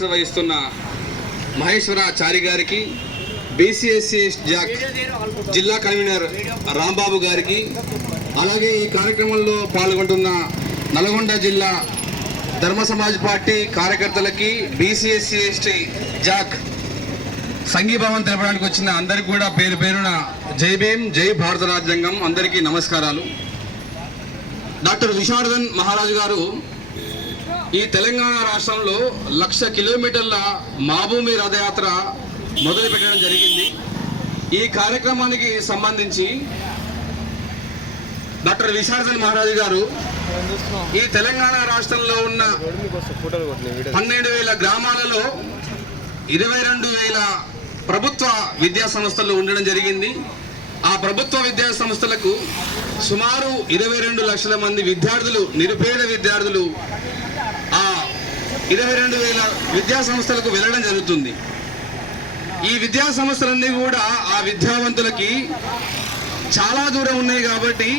వహిస్తున్న మహేశ్వరాచారి గారికి, BC SC Jack జిల్లా కన్వీనర్ రాంబాబు గారికి, అలాగే ఈ కార్యక్రమంలో పాల్గొంటున్న నల్గొండ జిల్లా ధర్మ సమాజ్ పార్టీ కార్యకర్తలకి, బీసీఎస్సీ జాక్ సంఘీభావం తెలపడానికి వచ్చిన అందరికీ కూడా పేరు పేరున జై భీమ్, జై భారత రాజ్యాంగం. అందరికీ నమస్కారాలు. డాక్టర్ విశారదన్ మహారాజు గారు ఈ తెలంగాణ రాష్ట్రంలో 1,00,000 కిలోమీటర్ల మాభూమి రథయాత్ర మొదలు పెట్టడం జరిగింది. ఈ కార్యక్రమానికి సంబంధించి డాక్టర్ విశారదన్ మహారాజు గారు ఈ తెలంగాణ రాష్ట్రంలో ఉన్న 12,000 గ్రామాలలో 22,000 ప్రభుత్వ విద్యా సంస్థలు ఉండడం జరిగింది. ఆ ప్రభుత్వ విద్యా సంస్థలకు సుమారు 22 లక్షల మంది విద్యార్థులు, నిరుపేద విద్యార్థులు ఆ 22,000 విద్యా సంస్థలకు వెళ్ళడం జరుగుతుంది. ఈ విద్యా సంస్థలన్నీ కూడా ఆ విద్యావంతులకి చాలా దూరం ఉన్నాయి కాబట్టి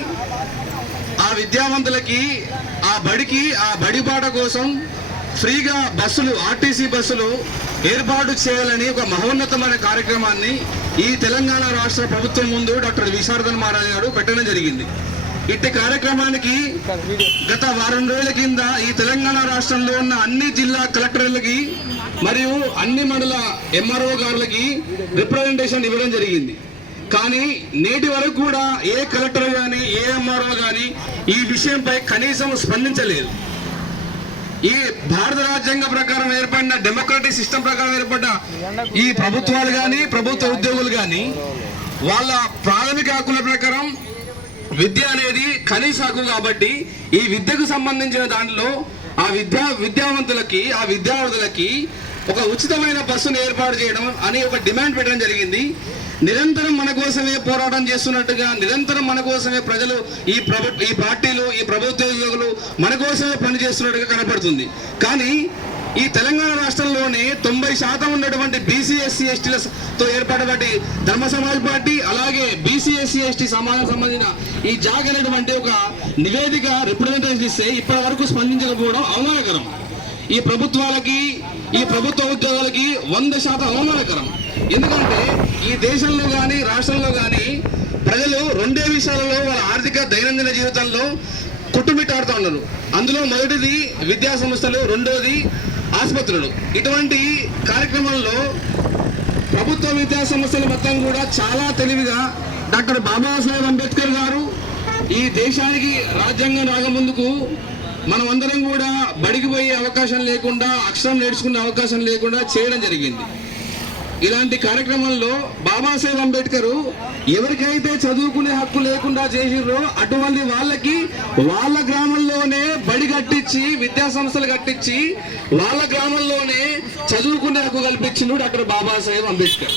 ఆ విద్యావంతులకి ఆ బడిపాట కోసం ఫ్రీగా బస్సులు, ఆర్టీసీ బస్సులు ఏర్పాటు చేయాలని ఒక మహోన్నతమైన కార్యక్రమాన్ని ఈ తెలంగాణ రాష్ట్ర ప్రభుత్వం ముందు డాక్టర్ విశారదన్ మహారాజ్ గారు పెట్టడం జరిగింది. ఇట్టి కార్యక్రమానికి గత వారం రోజుల కింద ఈ తెలంగాణ రాష్ట్రంలో ఉన్న అన్ని జిల్లా కలెక్టర్లకి మరియు అన్ని మండల ఎంఆర్ఓ గారులకి రిప్రజెంటేషన్ ఇవ్వడం జరిగింది. కానీ నేటి వరకు కూడా ఏ కలెక్టర్ కానీ ఏ ఎంఆర్ఓ కానీ ఈ విషయంపై కనీసం స్పందించలేదు. ఈ భారత రాజ్యాంగ ప్రకారం ఏర్పడిన డెమోక్రటిక్ సిస్టమ్ ప్రకారం ఏర్పడ్డ ఈ ప్రభుత్వాలు కానీ ప్రభుత్వ ఉద్యోగులు కానీ వాళ్ళ ప్రాథమిక హక్కుల ప్రకారం విద్య అనేది కనీస హక్కు కాబట్టి ఈ విద్యకు సంబంధించిన దాంట్లో ఆ విద్యావంతులకి, ఆ విద్యార్థులకి ఒక ఉచితమైన బస్సును ఏర్పాటు చేయడం అని ఒక డిమాండ్ పెట్టడం జరిగింది. నిరంతరం మన కోసమే పోరాటం చేస్తున్నట్టుగా, నిరంతరం మన కోసమే ప్రజలు, ఈ పార్టీలు, ఈ ప్రభుత్వ ఉద్యోగులు మన కోసమే పనిచేస్తున్నట్టుగా కనపడుతుంది. ఈ తెలంగాణ రాష్ట్రంలోనే 90% ఉన్నటువంటి బీసీఎస్సీ ఎస్టీలతో ఏర్పడినటువంటి ధర్మ సమాజ్ పార్టీ, అలాగే బీసీఎస్సీ ఎస్టీ సమాజానికి సంబంధించిన ఈ జాగ్ అనేటువంటి ఒక నివేదిక రిప్రజెంటేషన్ ఇస్తే ఇప్పటి వరకు స్పందించకపోవడం అవమానకరం. ఈ ప్రభుత్వాలకి, ఈ ప్రభుత్వ ఉద్యోగాలకి 100% అవమానకరం. ఎందుకంటే ఈ దేశంలో కానీ రాష్ట్రంలో కానీ ప్రజలు రెండే విషయాలలో వాళ్ళ ఆర్థిక దైనందిన జీవితంలో కుట్టుమిట్టాడుతూ ఉన్నారు. అందులో మొదటిది విద్యా సంస్థలు, రెండోది ఆసుపత్రులు. ఇటువంటి కార్యక్రమంలో ప్రభుత్వ విద్యా సంస్థలు మొత్తం కూడా చాలా తెలివిగా డాక్టర్ బాబాసాహెబ్ అంబేద్కర్ గారు ఈ దేశానికి రాజ్యాంగం రాకముందుకు మనమందరం కూడా బడికి పోయే అవకాశం లేకుండా, అక్షరం నేర్చుకునే అవకాశం లేకుండా చేయడం జరిగింది. ఇలాంటి కార్యక్రమంలో బాబాసాహెబ్ అంబేద్కర్ ఎవరికైతే చదువుకునే హక్కు లేకుండా చేసిర్రో అటువంటి వాళ్ళకి వాళ్ళ గ్రామంలోనే బడి కట్టించి, విద్యా సంస్థలు కట్టించి వాళ్ళ గ్రామంలోనే చదువుకునే హక్కు కల్పించిండు డాక్టర్ బాబాసాహెబ్ అంబేద్కర్.